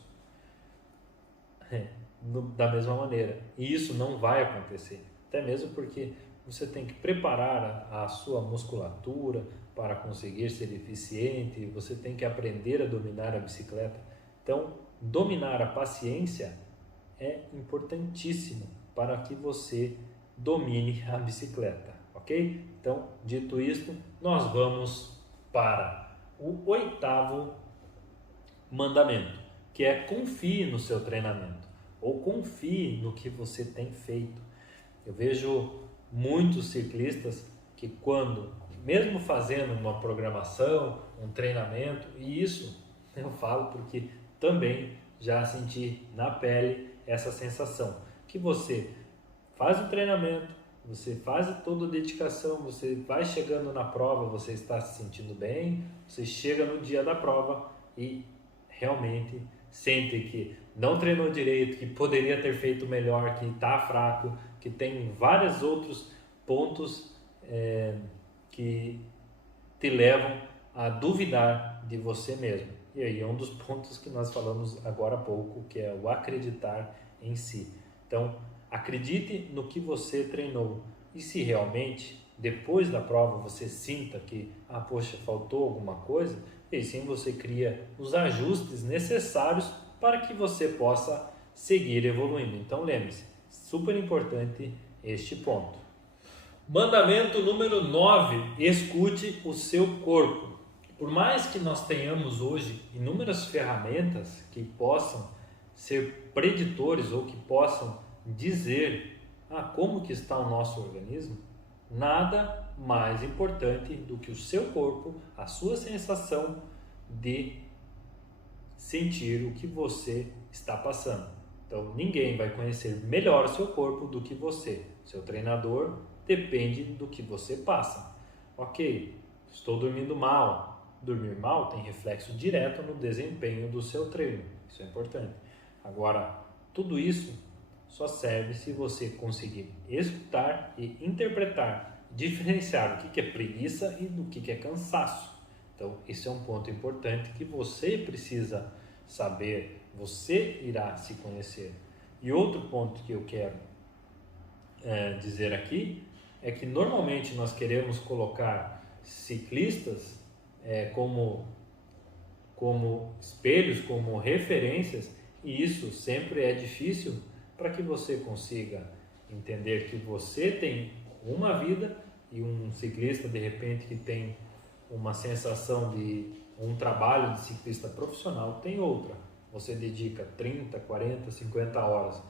da mesma maneira. E isso não vai acontecer, até mesmo porque você tem que preparar a sua musculatura para conseguir ser eficiente, você tem que aprender a dominar a bicicleta. Então, dominar a paciência é importantíssimo para que você domine a bicicleta, ok? Então, dito isto, nós vamos para o 8º mandamento, que é confie no seu treinamento, ou confie no que você tem feito. Eu vejo muitos ciclistas que mesmo fazendo uma programação, um treinamento, e isso eu falo porque também já senti na pele essa sensação, que você faz o treinamento, você faz toda a dedicação, você vai chegando na prova, você está se sentindo bem, você chega no dia da prova e realmente sente que não treinou direito, que poderia ter feito melhor, que está fraco, que tem vários outros pontos que te levam a duvidar de você mesmo. E aí é um dos pontos que nós falamos agora há pouco, que é o acreditar em si. Então, acredite no que você treinou. E se realmente, depois da prova, você sinta que, poxa, faltou alguma coisa, e aí sim você cria os ajustes necessários para que você possa seguir evoluindo. Então, lembre-se, super importante este ponto. Mandamento número 9, escute o seu corpo. Por mais que nós tenhamos hoje inúmeras ferramentas que possam ser preditores ou que possam dizer como que está o nosso organismo, nada mais importante do que o seu corpo, a sua sensação de sentir o que você está passando. Então, ninguém vai conhecer melhor o seu corpo do que você. Seu treinador depende do que você passa. Ok, estou dormindo mal. Dormir mal tem reflexo direto no desempenho do seu treino. Isso é importante. Agora, tudo isso só serve se você conseguir escutar e interpretar, diferenciar o que é preguiça e do que é cansaço. Então, esse é um ponto importante que você precisa saber, você irá se conhecer. E outro ponto que eu quero dizer aqui é que normalmente nós queremos colocar ciclistas como espelhos, como referências, e isso sempre é difícil para que você consiga entender que você tem uma vida e um ciclista de repente que tem uma sensação de um trabalho de ciclista profissional tem outra. Você dedica 30, 40, 50 horas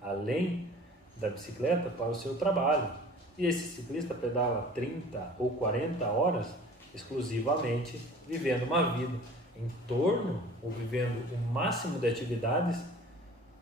além da bicicleta para o seu trabalho. E esse ciclista pedala 30 ou 40 horas exclusivamente vivendo uma vida em torno ou vivendo o máximo de atividades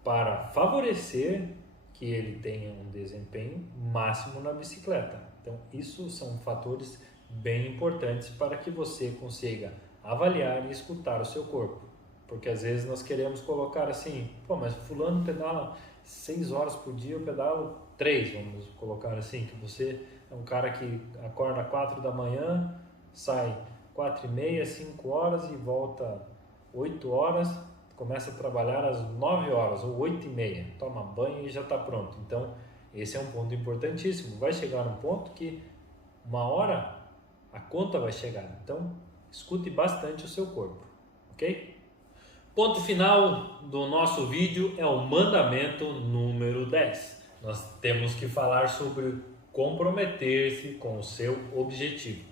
para favorecer que ele tenha um desempenho máximo na bicicleta. Então, isso são fatores bem importantes para que você consiga avaliar e escutar o seu corpo. Porque às vezes nós queremos colocar assim, mas fulano pedala 6 horas por dia, eu pedalo 3, vamos colocar assim, que você é um cara que acorda 4 da manhã, sai 4h30, 5 horas e volta 8 horas, começa a trabalhar às 9 horas ou 8h30, toma banho e já está pronto. Então, esse é um ponto importantíssimo. Vai chegar um ponto que uma hora a conta vai chegar. Então, escute bastante o seu corpo, ok? Ponto final do nosso vídeo é o mandamento número 10. Nós temos que falar sobre comprometer-se com o seu objetivo.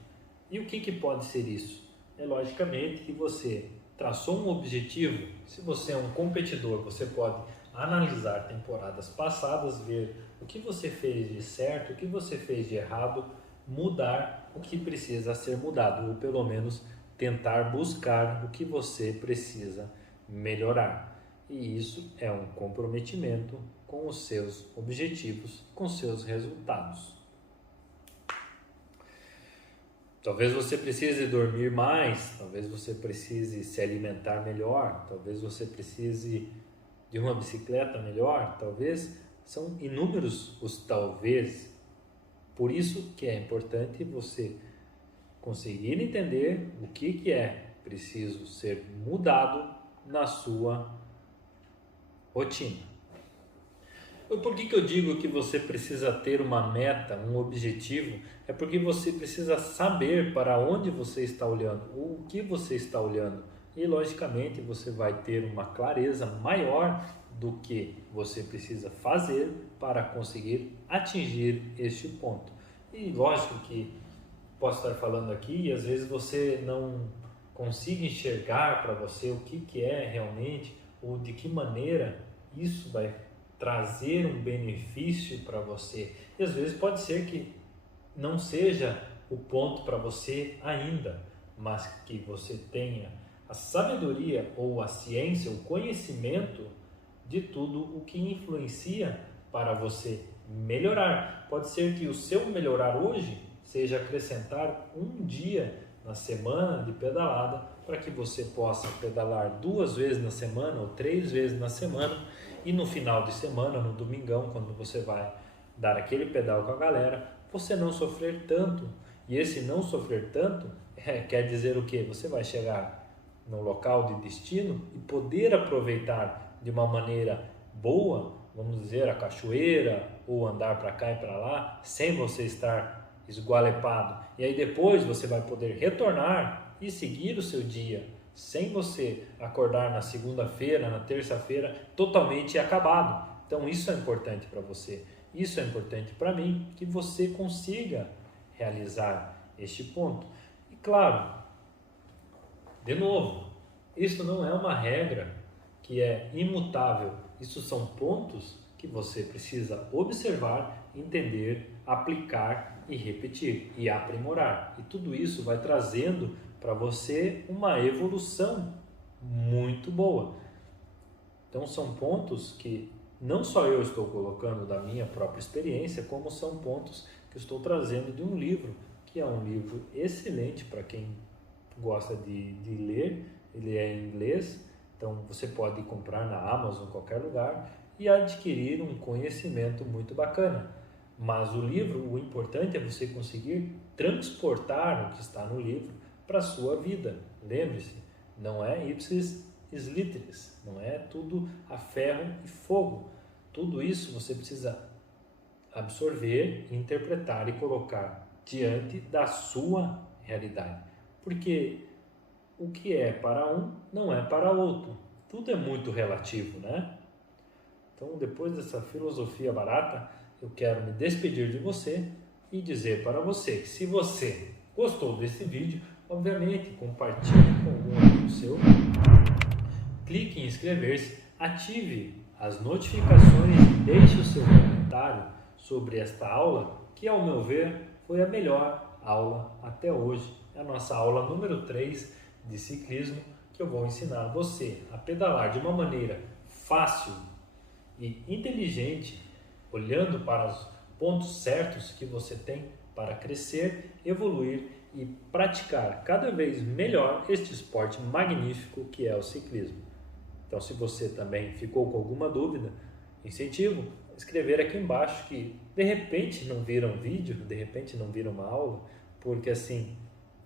E o que pode ser isso? É logicamente que você traçou um objetivo. Se você é um competidor, você pode analisar temporadas passadas, ver o que você fez de certo, o que você fez de errado, mudar o que precisa ser mudado, ou pelo menos tentar buscar o que você precisa melhorar. E isso é um comprometimento com os seus objetivos, com seus resultados. Talvez você precise dormir mais, talvez você precise se alimentar melhor, talvez você precise de uma bicicleta melhor, talvez são inúmeros os talvez. Por isso que é importante você conseguir entender o que é preciso ser mudado na sua rotina. Por que eu digo que você precisa ter uma meta, um objetivo? É porque você precisa saber para onde você está olhando, o que você está olhando. E logicamente você vai ter uma clareza maior do que você precisa fazer para conseguir atingir este ponto. E lógico que posso estar falando aqui e às vezes você não consiga enxergar para você o que é realmente ou de que maneira isso vai trazer um benefício para você. E às vezes pode ser que não seja o ponto para você ainda, mas que você tenha a sabedoria ou a ciência, o conhecimento de tudo o que influencia para você melhorar. Pode ser que o seu melhorar hoje seja acrescentar um dia na semana de pedalada para que você possa pedalar 2 vezes na semana ou 3 vezes na semana e no final de semana, no domingão, quando você vai dar aquele pedal com a galera, você não sofrer tanto. E esse não sofrer tanto quer dizer o quê? Você vai chegar no local de destino e poder aproveitar de uma maneira boa, vamos dizer, a cachoeira ou andar para cá e para lá, sem você estar esgualepado. E aí depois você vai poder retornar e seguir o seu dia, sem você acordar na segunda-feira, na terça-feira, totalmente acabado. Então isso é importante para você, isso é importante para mim, que você consiga realizar este ponto. E claro, de novo, isso não é uma regra que é imutável, isso são pontos que você precisa observar, entender, aplicar e repetir e aprimorar. E tudo isso vai trazendo para você uma evolução muito boa. Então são pontos que não só eu estou colocando da minha própria experiência, como são pontos que eu estou trazendo de um livro, que é um livro excelente para quem gosta de ler. Ele é em inglês, então você pode comprar na Amazon, em qualquer lugar, e adquirir um conhecimento muito bacana. Mas o livro, o importante é você conseguir transportar o que está no livro para a sua vida. Lembre-se, não é ipsis literis, não é tudo a ferro e fogo. Tudo isso você precisa absorver, interpretar e colocar diante da sua realidade. Porque o que é para um não é para outro. Tudo é muito relativo, né? Então, depois dessa filosofia barata, eu quero me despedir de você e dizer para você que se você gostou desse vídeo, obviamente compartilhe com algum amigo seu, clique em inscrever-se, ative as notificações e deixe o seu comentário sobre esta aula, que ao meu ver foi a melhor aula até hoje. É a nossa aula número 3 de ciclismo, que eu vou ensinar você a pedalar de uma maneira fácil e inteligente, olhando para os pontos certos que você tem para crescer, evoluir e praticar cada vez melhor este esporte magnífico que é o ciclismo. Então, se você também ficou com alguma dúvida, incentivo a escrever aqui embaixo que de repente não viram um vídeo, de repente não viram uma aula, porque assim,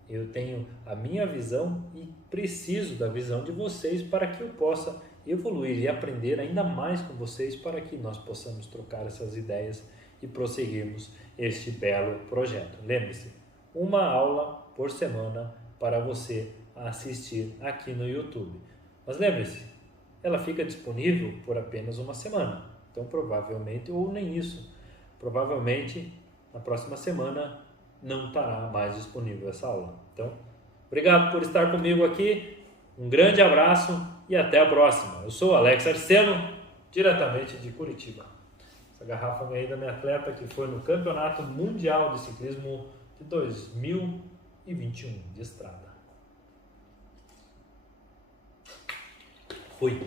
eu tenho a minha visão e preciso da visão de vocês para que eu possa evoluir e aprender ainda mais com vocês para que nós possamos trocar essas ideias e prosseguirmos este belo projeto. Lembre-se, uma aula por semana para você assistir aqui no YouTube. Mas lembre-se, ela fica disponível por apenas uma semana. Então provavelmente, ou nem isso, provavelmente na próxima semana não estará mais disponível essa aula. Então, obrigado por estar comigo aqui, um grande abraço e até a próxima. Eu sou Alex Arceno. diretamente de Curitiba. Essa garrafa eu ganhei da minha atleta que foi no Campeonato Mundial de Ciclismo de 2021 de estrada. Fui.